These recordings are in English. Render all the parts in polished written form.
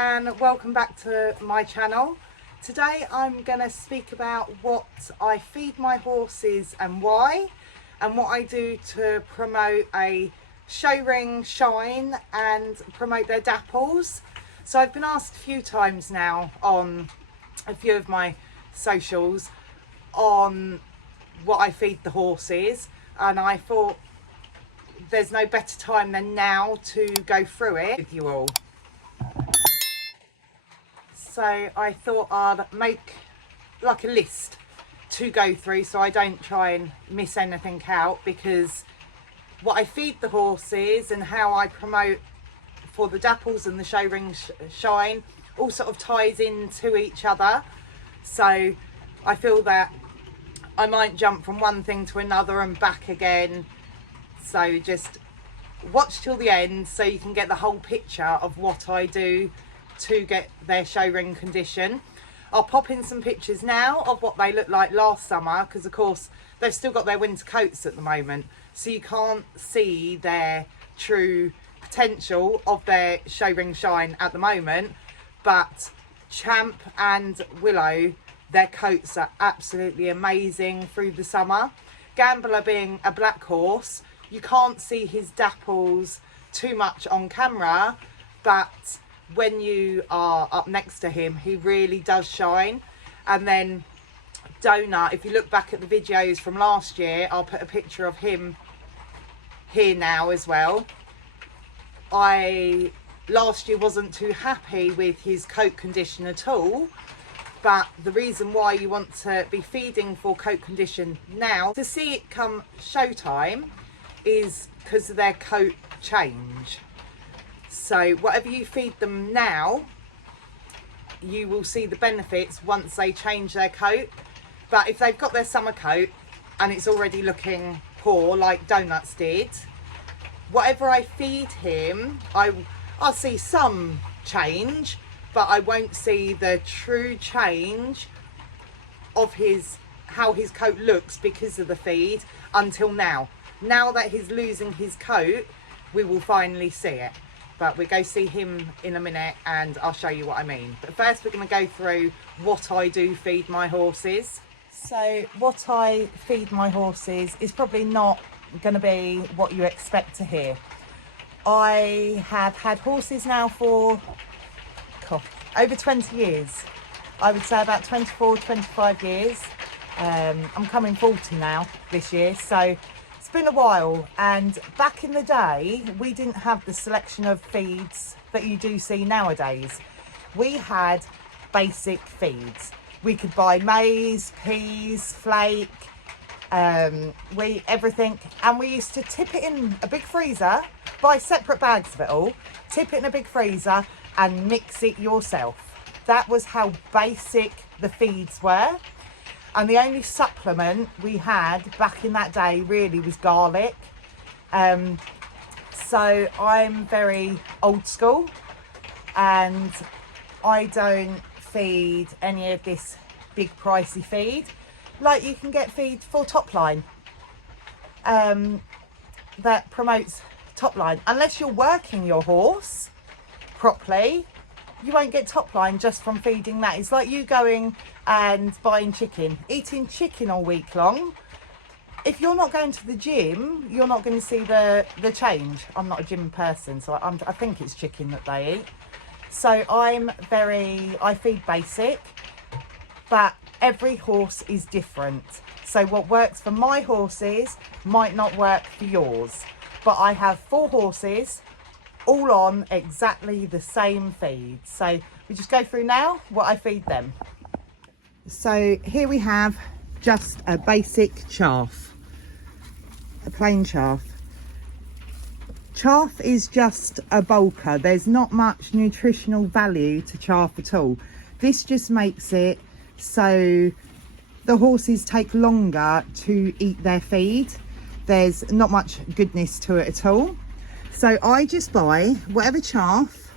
and welcome back to my channel. Today I'm going to speak about what I feed my horses and why, and what I do to promote a show ring shine and promote their dapples. So I've been asked a few times now on a few of my socials on what I feed the horses, and I thought there's no better time than now to go through it with you all. So I thought I'd make like a list to go through so I don't try and miss anything out, because what I feed the horses and how I promote for the dapples and the show ring shine all sort of ties into each other. So I feel that I might jump from one thing to another and back again. So just watch till the end so you can get the whole picture of what I do to get their show ring condition. I'll pop in some pictures now of what they looked like last summer, because of course they've still got their winter coats at the moment, so you can't see their true potential of their show ring shine at the moment. But Champ and Willow, their coats are absolutely amazing through the summer. Gambler being a black horse, you can't see his dapples too much on camera, but when you are up next to him, he really does shine. And then Donut, if you look back at the videos from last year, I'll put a picture of him here now as well. I last year wasn't too happy with his coat condition at all, but the reason why you want to be feeding for coat condition now to see it come showtime is because of their coat change. So whatever you feed them now, you will see the benefits once they change their coat. But if they've got their summer coat and it's already looking poor like Donuts did, whatever I feed him, I'll see some change, but I won't see the true change of how his coat looks because of the feed until now. Now that he's losing his coat, we will finally see it. But we'll go see him in a minute and I'll show you what I mean. But first we're going to go through what I do feed my horses. So what I feed my horses is probably not going to be what you expect to hear. I have had horses now for over 20 years. I would say about 24, 25 years. I'm coming 40 now this year, so it's been a while. And back in the day, we didn't have the selection of feeds that you do see nowadays. We had basic feeds. We could buy maize, peas, flake, everything, and we used to tip it in a big freezer, buy separate bags of it all, tip it in a big freezer and mix it yourself. That was how basic the feeds were. And the only supplement we had back in that day really was garlic. So I'm very old school and I don't feed any of this big pricey feed like you can get feed for top line that promotes top line. Unless you're working your horse properly, you won't get top line just from feeding that. It's like you going and buying chicken, eating chicken all week long. If you're not going to the gym, you're not going to see the change. I'm not a gym person, so I think it's chicken that they eat. So I feed basic, but every horse is different. So what works for my horses might not work for yours. But I have 4 horses all on exactly the same feed. So we just go through now what I feed them. So here we have just a basic chaff, a plain chaff. Chaff is just a bulker. There's not much nutritional value to chaff at all. This just makes it so the horses take longer to eat their feed. There's not much goodness to it at all. So I just buy whatever chaff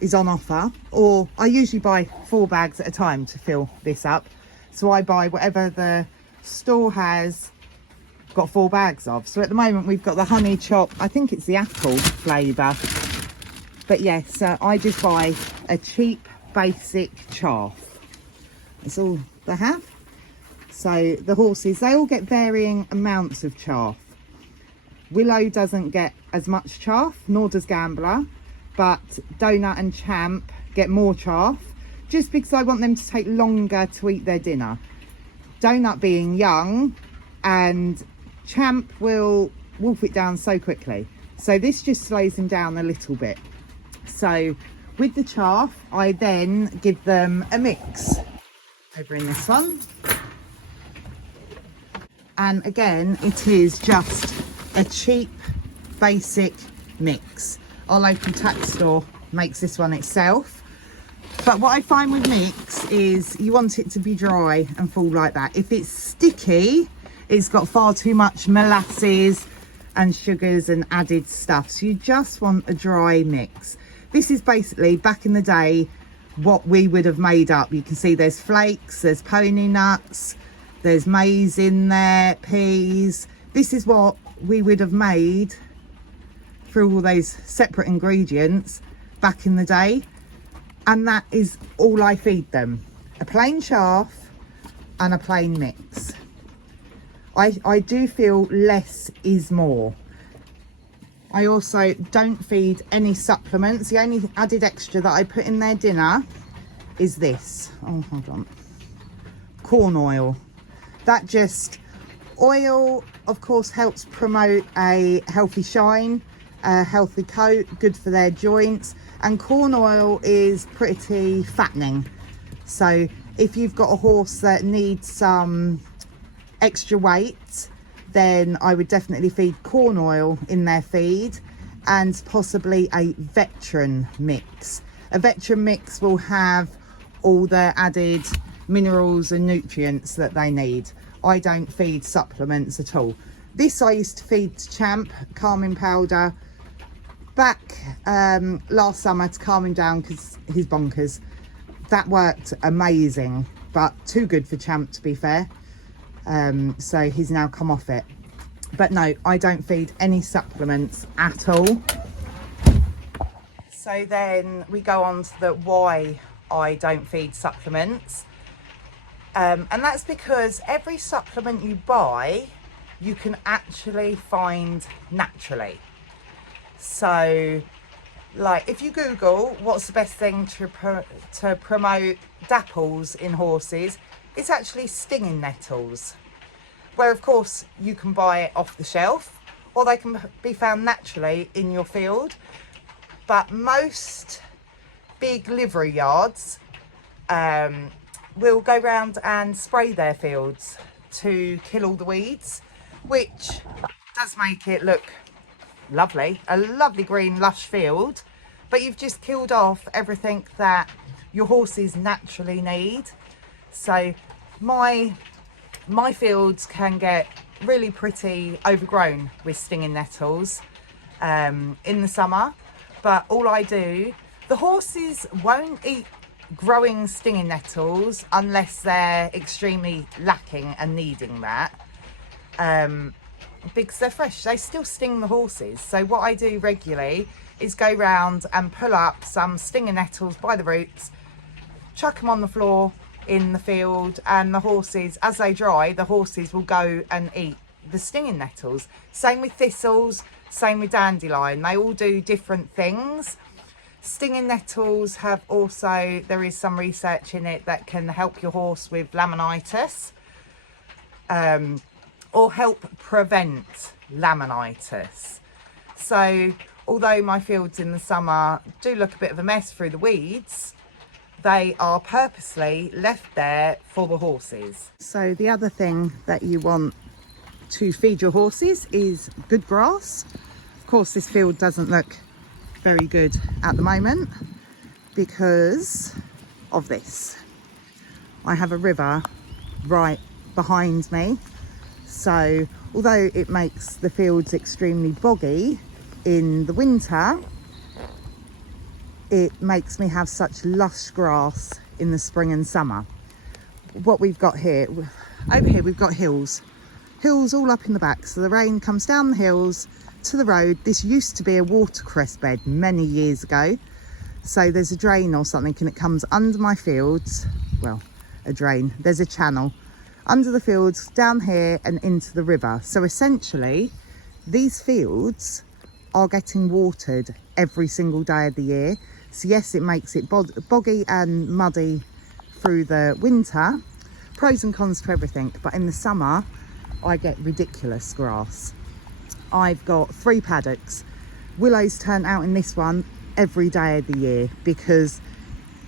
is on offer, or I usually buy 4 bags at a time to fill this up. So I buy whatever the store has got 4 bags of. So at the moment we've got the honey chop, I think it's the apple flavour. But yes, I just buy a cheap basic chaff. That's all they have. So the horses, they all get varying amounts of chaff. Willow doesn't get as much chaff, nor does Gambler, but Donut and Champ get more chaff, just because I want them to take longer to eat their dinner. Donut being young, and Champ will wolf it down so quickly. So this just slows them down a little bit. So with the chaff, I then give them a mix over in this one. And again, it is just a cheap, basic mix. Our local tax store makes this one itself. But what I find with mix is you want it to be dry and full like that. If it's sticky, it's got far too much molasses and sugars and added stuff. So you just want a dry mix. This is basically, back in the day, what we would have made up. You can see there's flakes, there's pony nuts, there's maize in there, peas. This is what we would have made through all those separate ingredients back in the day. And that is all I feed them. A plain chaff and a plain mix. I do feel less is more. I also don't feed any supplements. The only added extra that I put in their dinner is this. Oh, hold on. Corn oil. That just, oil of course helps promote a healthy shine, a healthy coat, good for their joints, and corn oil is pretty fattening. So if you've got a horse that needs some extra weight, then I would definitely feed corn oil in their feed, and possibly a veteran mix. A veteran mix will have all the added minerals and nutrients that they need. I don't feed supplements at all. This I used to feed to Champ, calming powder, back last summer to calm him down because he's bonkers. That worked amazing, but too good for Champ, to be fair. So he's now come off it. But no, I don't feed any supplements at all. So then we go on to the why I don't feed supplements. And that's because every supplement you buy, you can actually find naturally. So, like, if you Google what's the best thing to promote dapples in horses, it's actually stinging nettles. Where, of course, you can buy it off the shelf, or they can be found naturally in your field. But most big livery yards will go round and spray their fields to kill all the weeds, which does make it look lovely, a lovely green lush field, but you've just killed off everything that your horses naturally need. So my fields can get really pretty overgrown with stinging nettles in the summer, but all I do, the horses won't eat growing stinging nettles unless they're extremely lacking and needing that, because they're fresh. They still sting the horses. So what I do regularly is go round and pull up some stinging nettles by the roots, chuck them on the floor in the field, and the horses, as they dry, the horses will go and eat the stinging nettles. Same with thistles, same with dandelion. They all do different things. Stinging nettles have also, there is some research in it that can help your horse with laminitis, or help prevent laminitis. So although my fields in the summer do look a bit of a mess through the weeds, they are purposely left there for the horses. So the other thing that you want to feed your horses is good grass. Of course, this field doesn't look very good at the moment because of this. I have a river right behind me, so although it makes the fields extremely boggy in the winter, it makes me have such lush grass in the spring and summer. What we've got here, over here we've got hills all up in the back, so the rain comes down the hills, to the road. This used to be a watercress bed many years ago. So there's a drain or something and it comes under my fields. Well, a drain, there's a channel under the fields, down here and into the river. So essentially, these fields are getting watered every single day of the year. So yes, it makes it boggy and muddy through the winter. Pros and cons to everything, but in the summer, I get ridiculous grass. I've got 3 paddocks. Willows turn out in this one every day of the year because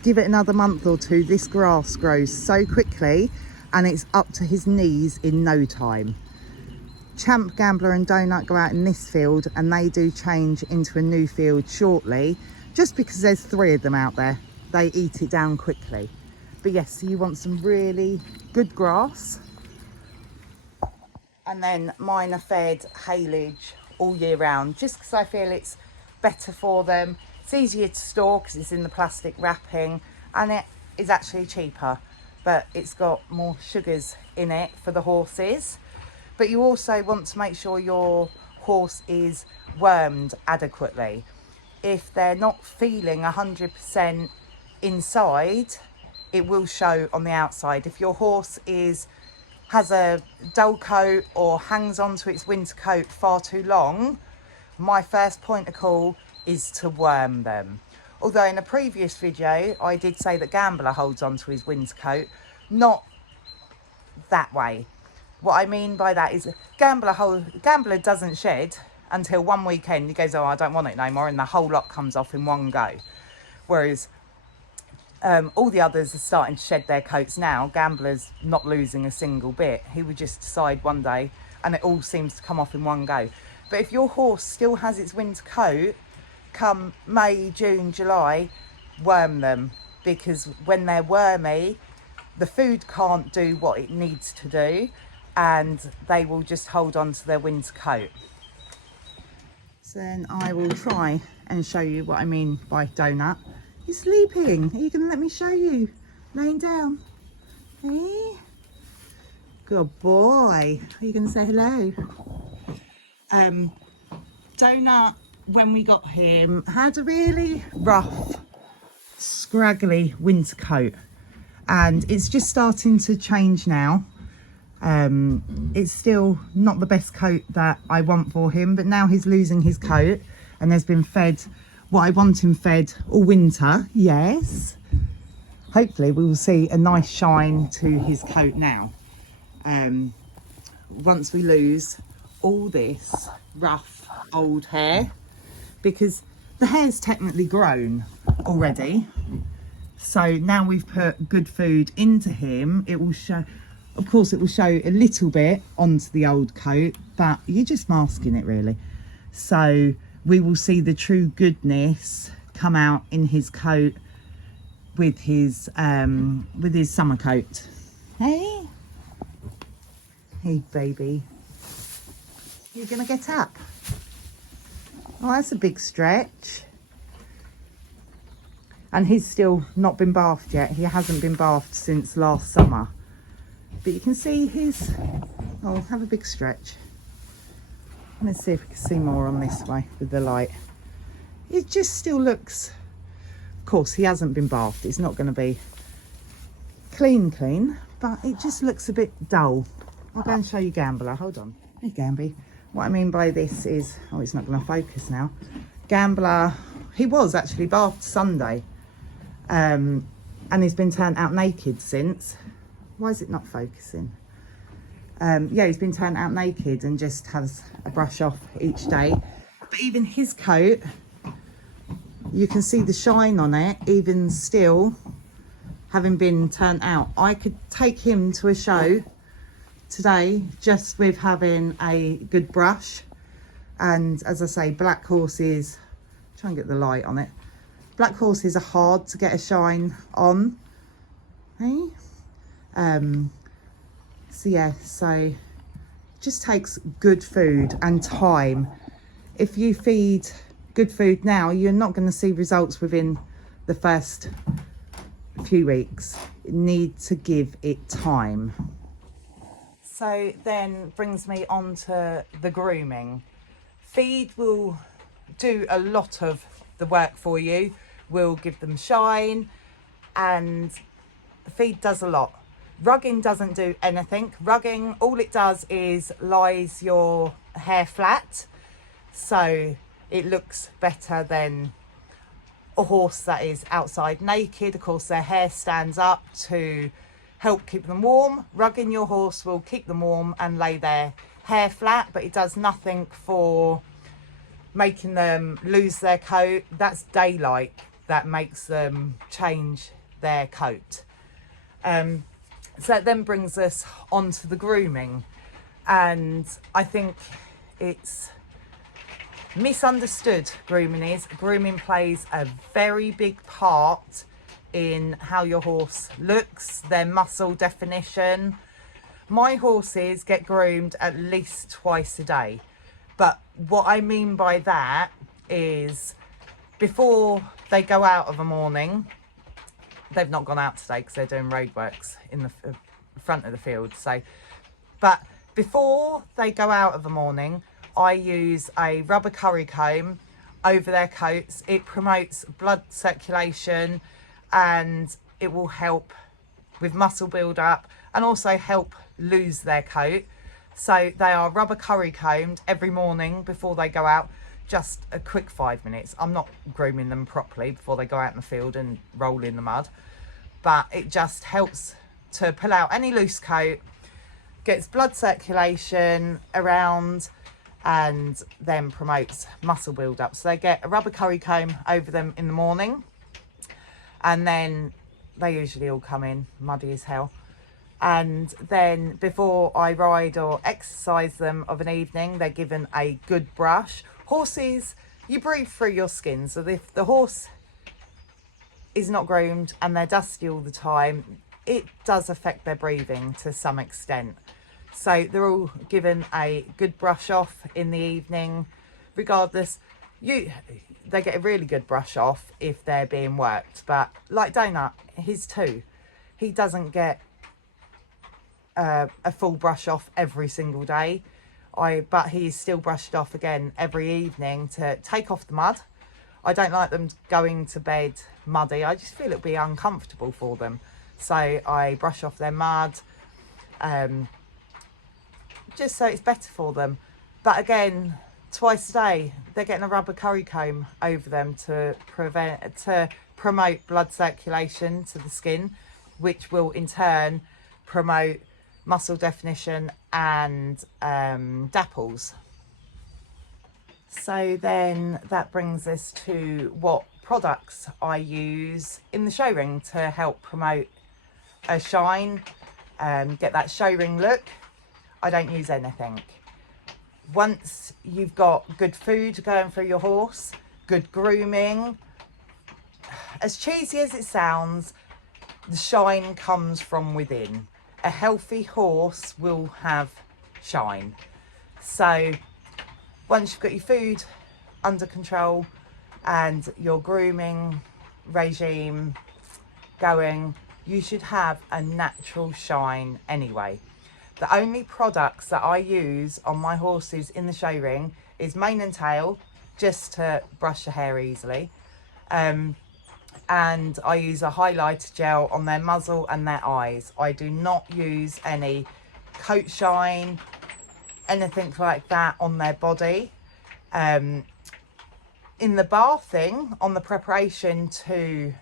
give it another month or 2, this grass grows so quickly and it's up to his knees in no time. Champ, Gambler and Donut go out in this field and they do change into a new field shortly, just because there's 3 of them out there. They eat it down quickly. But yes, so you want some really good grass. And then mine are fed haylage all year round, just because I feel it's better for them. It's easier to store because it's in the plastic wrapping, and it is actually cheaper, but it's got more sugars in it for the horses. But you also want to make sure your horse is wormed adequately. If they're not feeling 100% inside, it will show on the outside. If your horse has a dull coat or hangs onto its winter coat far too long, my first point of call is to worm them. Although in a previous video I did say that Gambler holds onto his winter coat, not that way. What I mean by that is Gambler doesn't shed until one weekend. He goes, oh, I don't want it no more, and the whole lot comes off in one go. Whereas all the others are starting to shed their coats now. Gambler's not losing a single bit. He would just decide one day and it all seems to come off in one go. But if your horse still has its winter coat, come May, June, July, worm them, because when they're wormy, the food can't do what it needs to do and they will just hold on to their winter coat. So then I will try and show you what I mean by Donut. You're sleeping. Are you going to let me show you? Laying down. Hey? Good boy. Are you going to say hello? Donut, when we got him, had a really rough, scraggly winter coat. And it's just starting to change now. It's still not the best coat that I want for him, but now he's losing his coat and has been fed what I want him fed all winter. Yes, hopefully we will see a nice shine to his coat now, once we lose all this rough old hair, because the hair's technically grown already. So now we've put good food into him, it will show. Of course, it will show a little bit onto the old coat, but you're just masking it really. So we will see the true goodness come out in his coat with his summer coat. Hey? Hey, baby. You're gonna get up. Oh, that's a big stretch. And he's still not been bathed yet. He hasn't been bathed since last summer. But you can see his, oh, have a big stretch. Let's see if we can see more on this way with the light. It just still looks, of course he hasn't been bathed. It's not going to be clean, but it just looks a bit dull. I'll go and show you Gambler, hold on. Hey Gamby, what I mean by this is, oh, it's not going to focus now. Gambler, he was actually bathed Sunday, and he's been turned out naked since. Why is it not focusing? Yeah, he's been turned out naked and just has a brush off each day. But even his coat, you can see the shine on it, even still having been turned out. I could take him to a show today just with having a good brush. And as I say, black horses, try and get the light on it. Black horses are hard to get a shine on. Hey? So yeah, so just takes good food and time. If you feed good food now, you're not going to see results within the first few weeks. You need to give it time. So then brings me on to the grooming. Feed will do a lot of the work for you, will give them shine, and feed does a lot. Rugging doesn't do anything. Rugging, all it does is lies your hair flat, so it looks better than a horse that is outside naked. Of course, their hair stands up to help keep them warm. Rugging your horse will keep them warm and lay their hair flat, but it does nothing for making them lose their coat. That's daylight that makes them change their coat. So that then brings us on to the grooming, and I think it's misunderstood. Grooming plays a very big part in how your horse looks, their muscle definition. My horses get groomed at least twice a day, but what I mean by that is before they go out of a morning. They've not gone out today because they're doing roadworks in the front of the field. So, but before they go out of the morning, I use a rubber curry comb over their coats. It promotes blood circulation and it will help with muscle build up and also help lose their coat. So they are rubber curry combed every morning before they go out. Just a quick 5 minutes. I'm not grooming them properly before they go out in the field and roll in the mud, but it just helps to pull out any loose coat, gets blood circulation around, and then promotes muscle build up. So they get a rubber curry comb over them in the morning, and then they usually all come in muddy as hell. And then before I ride or exercise them of an evening, they're given a good brush. Horses, you breathe through your skin, so if the horse is not groomed and they're dusty all the time, it does affect their breathing to some extent. So they're all given a good brush off in the evening. Regardless, they get a really good brush off if they're being worked. But like Donut, his too, he doesn't get a full brush off every single day. But he's still brushed off again every evening to take off the mud. I don't like them going to bed muddy. I just feel it'd be uncomfortable for them. So I brush off their mud, just so it's better for them. But again, twice a day, they're getting a rubber curry comb over them to promote blood circulation to the skin, which will in turn promote muscle definition and dapples. So then that brings us to what products I use in the show ring to help promote a shine, get that show ring look. I don't use anything. Once you've got good food going for your horse, good grooming, as cheesy as it sounds, the shine comes from within. A healthy horse will have shine. So once you've got your food under control and your grooming regime going, you should have a natural shine anyway. The only products that I use on my horses in the show ring is mane and tail, just to brush the hair easily. And I use a highlighter gel on their muzzle and their eyes. I do not use any coat shine, anything like that on their body. In the bathing, on the preparation to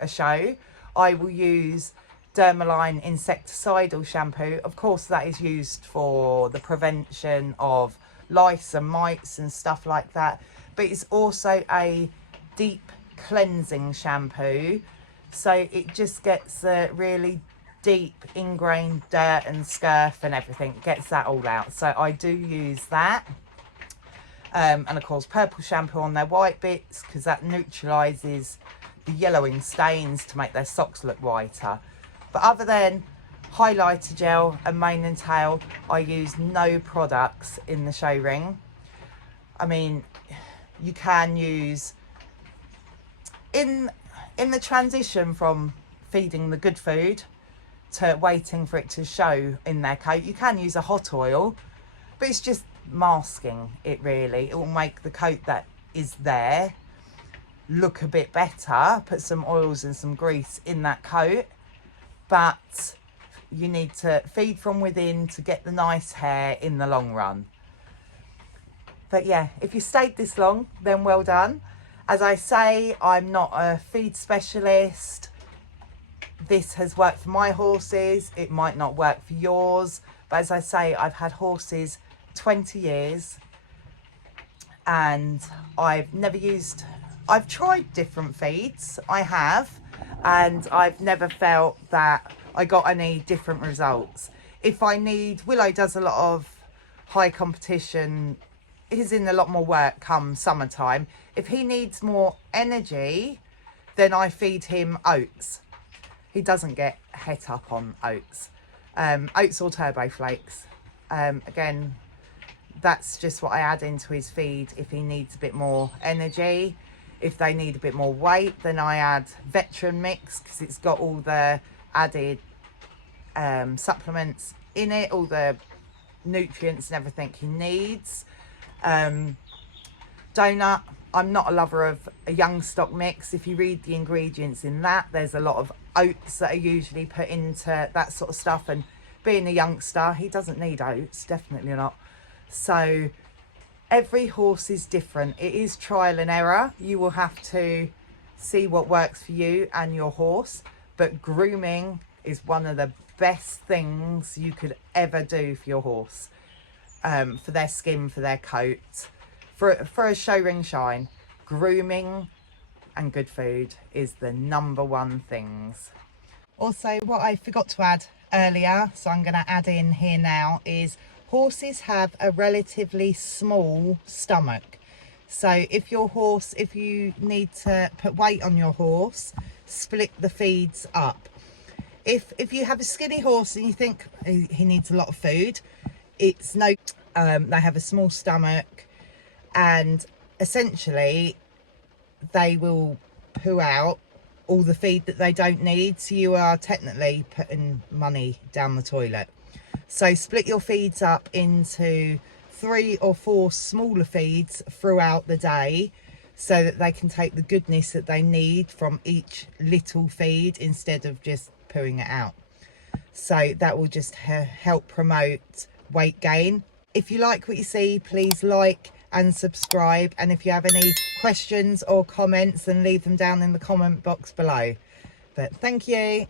a show, I will use Dermaline insecticidal shampoo. Of course, that is used for the prevention of lice and mites and stuff like that, but it's also a deep cleansing shampoo, so it just gets the really deep ingrained dirt and scurf and everything, gets that all out. So I do use that, and of course purple shampoo on their white bits, because that neutralizes the yellowing stains to make their socks look whiter. But other than highlighter gel and mane and tail, I use no products in the show ring. I mean, you can use in the transition from feeding the good food to waiting for it to show in their coat, you can use a hot oil, but it's just masking it really. It will make the coat that is there look a bit better, put some oils and some grease in that coat, but you need to feed from within to get the nice hair in the long run. But yeah, if you stayed this long, then well done. As I say, I'm not a feed specialist. This has worked for my horses. It might not work for yours, but as I say, I've had horses 20 years and I've tried different feeds, I have, and I've never felt that I got any different results. If I need, Willow does a lot of high competition, he's in a lot more work come summertime. If he needs more energy, then I feed him oats. He doesn't get het up on oats. Oats or turbo flakes. Again, that's just what I add into his feed if he needs a bit more energy. If they need a bit more weight, then I add veteran mix because it's got all the added supplements in it, all the nutrients and everything he needs. Donut, I'm not a lover of a young stock mix. If you read the ingredients in that, there's a lot of oats that are usually put into that sort of stuff, and being a youngster, he doesn't need oats, definitely not. So every horse is different. It is trial and error. You will have to see what works for you and your horse, but grooming is one of the best things you could ever do for your horse, for their skin, for their coat, for a show ring shine. Grooming and good food is the #1 things. Also, what I forgot to add earlier, so I'm going to add in here now, is horses have a relatively small stomach. So if you need to put weight on your horse, split the feeds up. If you have a skinny horse and you think he needs a lot of food, it's no, they have a small stomach and essentially they will poo out all the feed that they don't need. So you are technically putting money down the toilet. So split your feeds up into 3 or 4 smaller feeds throughout the day so that they can take the goodness that they need from each little feed instead of just pooing it out. So that will just help promote weight gain. If you like what you see, please like and subscribe, and if you have any questions or comments, then leave them down in the comment box below. But thank you.